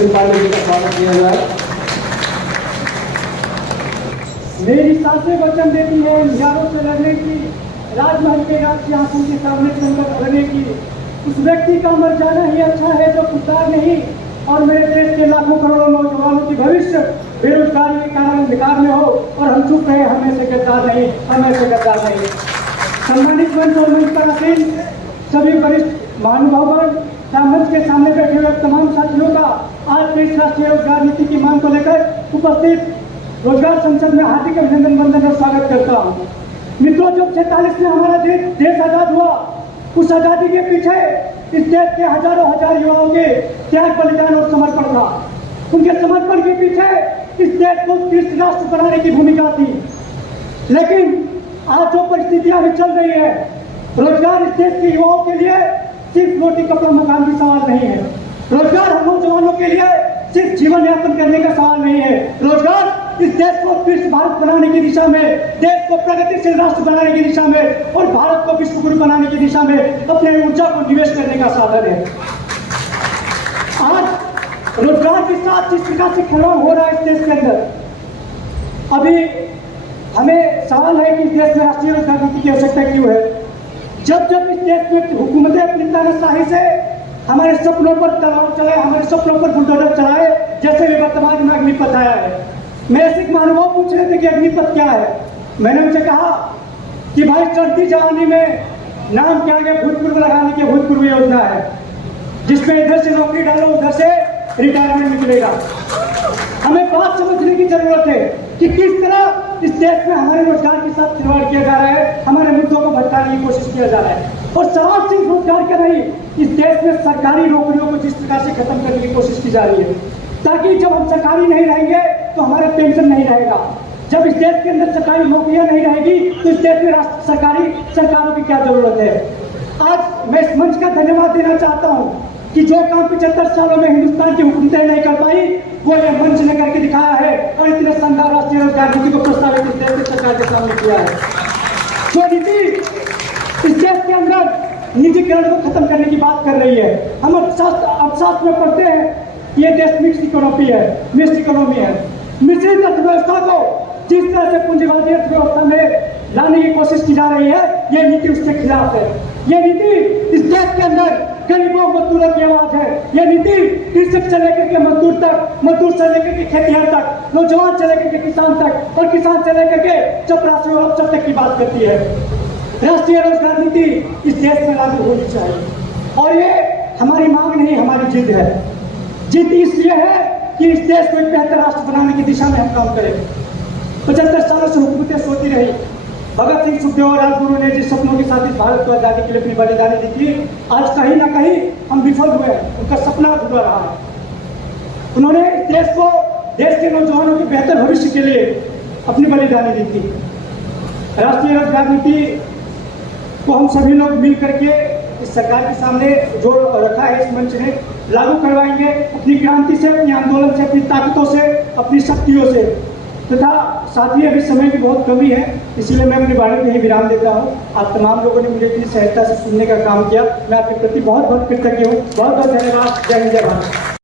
जी का स्वागत किया जाए। मेरी सासें वचन देती है इंतजारों से लड़ने की, राजमहल के सिंहासन के सामने संकट लड़ने की। उस व्यक्ति का मर जाना ही अच्छा है जो खुददार नहीं और मेरे देश के लाखों करोड़ों नौजवानों की भविष्य बेरोजगारी के कारण अंधकार में हो और हम चुप रहे, हमें से गद्दार नहीं, हमें से गद्दार नहीं। सम्मानित मंच और मंच पर आसीन सभी वरिष्ठ महानुभावगण, मंच के सामने बैठे हुए तमाम साथियों का आज के राष्ट्रीय रोजगार नीति की मांग को लेकर उपस्थित रोजगार संसद में हार्दिक अभिनंदन वंदन और स्वागत करता हूँ। मित्रों, जब 46 में हमारा देश आजाद हुआ, उस आजादी के पीछे इस देश के हजार युवाओं के त्याग, बलिदान और समर्पण था। उनके समर्पण के पीछे इस देश को तीर्थ राष्ट्र बनाने की भूमिका थी। लेकिन आज जो परिस्थितियां अभी चल रही है, रोजगार इस देश के युवाओं के लिए सिर्फ रोटी कपड़ा मकान की सवाल नहीं है। रोजगार हम नौजवानों के लिए सिर्फ जीवन यापन करने का सवाल नहीं है। रोजगार इस देश को विश्व भारत बनाने की दिशा में, देश को प्रगतिशील राष्ट्र बनाने की दिशा में और भारत को विश्व गुरु बनाने की दिशा में अपने ऊर्जा को निवेश करने का साधन है। आज रोजगार के साथ जिस प्रकार से खिलवाड़ हो रहा है इस देश के अंदर, अभी हमें सवाल है कि इस देश में राष्ट्रीय रोजगार नीति की आवश्यकता क्यों है। जब जब इस देश में हुकूमतें अपनी तानाशाही से हमारे सपनों पर तलवार चलाए, हमारे सपनों पर बुलडोजर चलाए, जैसे भी वर्तमान में अग्निपथ आया है। मेरे से एक महानुभाव पूछ रहे थे कि अग्निपथ क्या है। मैंने उनसे कहा कि भाई, चढ़ती जवानी में नाम क्या है, भूतपूर्व लगाने की भूतपूर्व योजना है, जिसमें इधर से नौकरी डालो, उधर से रिटायरमेंट निकलेगा। हमें बात समझने की जरूरत है कि किस तरह इस देश में हमारे रोजगार के साथ खिलवाड़ किया जा रहा है, हमारे मुद्दों को भटकाने की कोशिश किया जा रहा है। और सवाल सिर्फ रोजगार का नहीं, इस देश में सरकारी नौकरियों को जिस प्रकार से खत्म करने की कोशिश की जा रही है, ताकि जब हम सरकारी नहीं रहेंगे तो हमारा पेंशन नहीं रहेगा। जब इस देश के अंदर सरकारी नौकरियां नहीं रहेगी तो इस देश में सरकारों की क्या जरूरत है। आज मैं इस मंच का धन्यवाद देना चाहता हूँ कि जो काम 75 सालों में हिंदुस्तान की हुकूमतें नहीं कर पाई, वो ये मंच ने करके दिखाया है और इतने शानदार राष्ट्रीय रोजगार नीति को प्रस्तावित इस देश की सरकार के सामने किया है। जो नीति इस देश के अंदर निजीकरण को खत्म करने की बात कर रही है। हम अर्थशास्त्र में पढ़ते हैं कि ये देश मिक्स्ड इकोनॉमी है। मिश्रित अर्थव्यवस्था को जिस तरह से पूंजीवादी अर्थव्यवस्था में लाने की कोशिश की जा रही है, ये नीति उसके खिलाफ है। ये नीति इस देश के अंदर गरीबों मजदूरों की आवाज है। ये नीति कृषक से लेकर के मजदूर तक, मजदूर से लेकर के खेतिहर तक, नौजवान से लेकर के किसान तक और किसान से लेकर के चपरासी और अफसर तक की बात करती है। राष्ट्रीय रोजगार नीति इस देश में लागू होनी चाहिए और ये हमारी मांग नहीं, हमारी जिद है। जिद इसलिए है कि इस देश को एक बेहतर राष्ट्र बनाने की दिशा में हम काम करें। 75 सालों से हुकूमतें सोती रही। भगत सिंह, सुखदेव और राजगुरु ने जिस सपनों के साथ इस भारत को आजादी के लिए अपनी बलिदानी दी थी, आज कहीं ना कहीं हम विफल हुए हैं। उनका सपना अधूरा रहा है। उन्होंने इस देश को, देश के नौजवानों के बेहतर भविष्य के लिए अपनी बलिदानी दी थी। राष्ट्रीय रोजगार नीति को हम सभी लोग मिल करके इस सरकार के सामने जो रखा है इस मंच ने, लागू करवाएंगे अपनी क्रांति से, अपनी आंदोलन से, अपनी ताकतों से, अपनी शक्तियों से। तथा साथ ही अभी समय की बहुत कमी है, इसीलिए मैं अपनी वाणी में ही विराम देता हूँ। आप तमाम लोगों ने मुझे इतनी सहजता से सुनने का काम किया, मैं आपके प्रति बहुत बहुत कृतज्ञ हूँ। बहुत बहुत धन्यवाद। जय हिंद, जय भारत।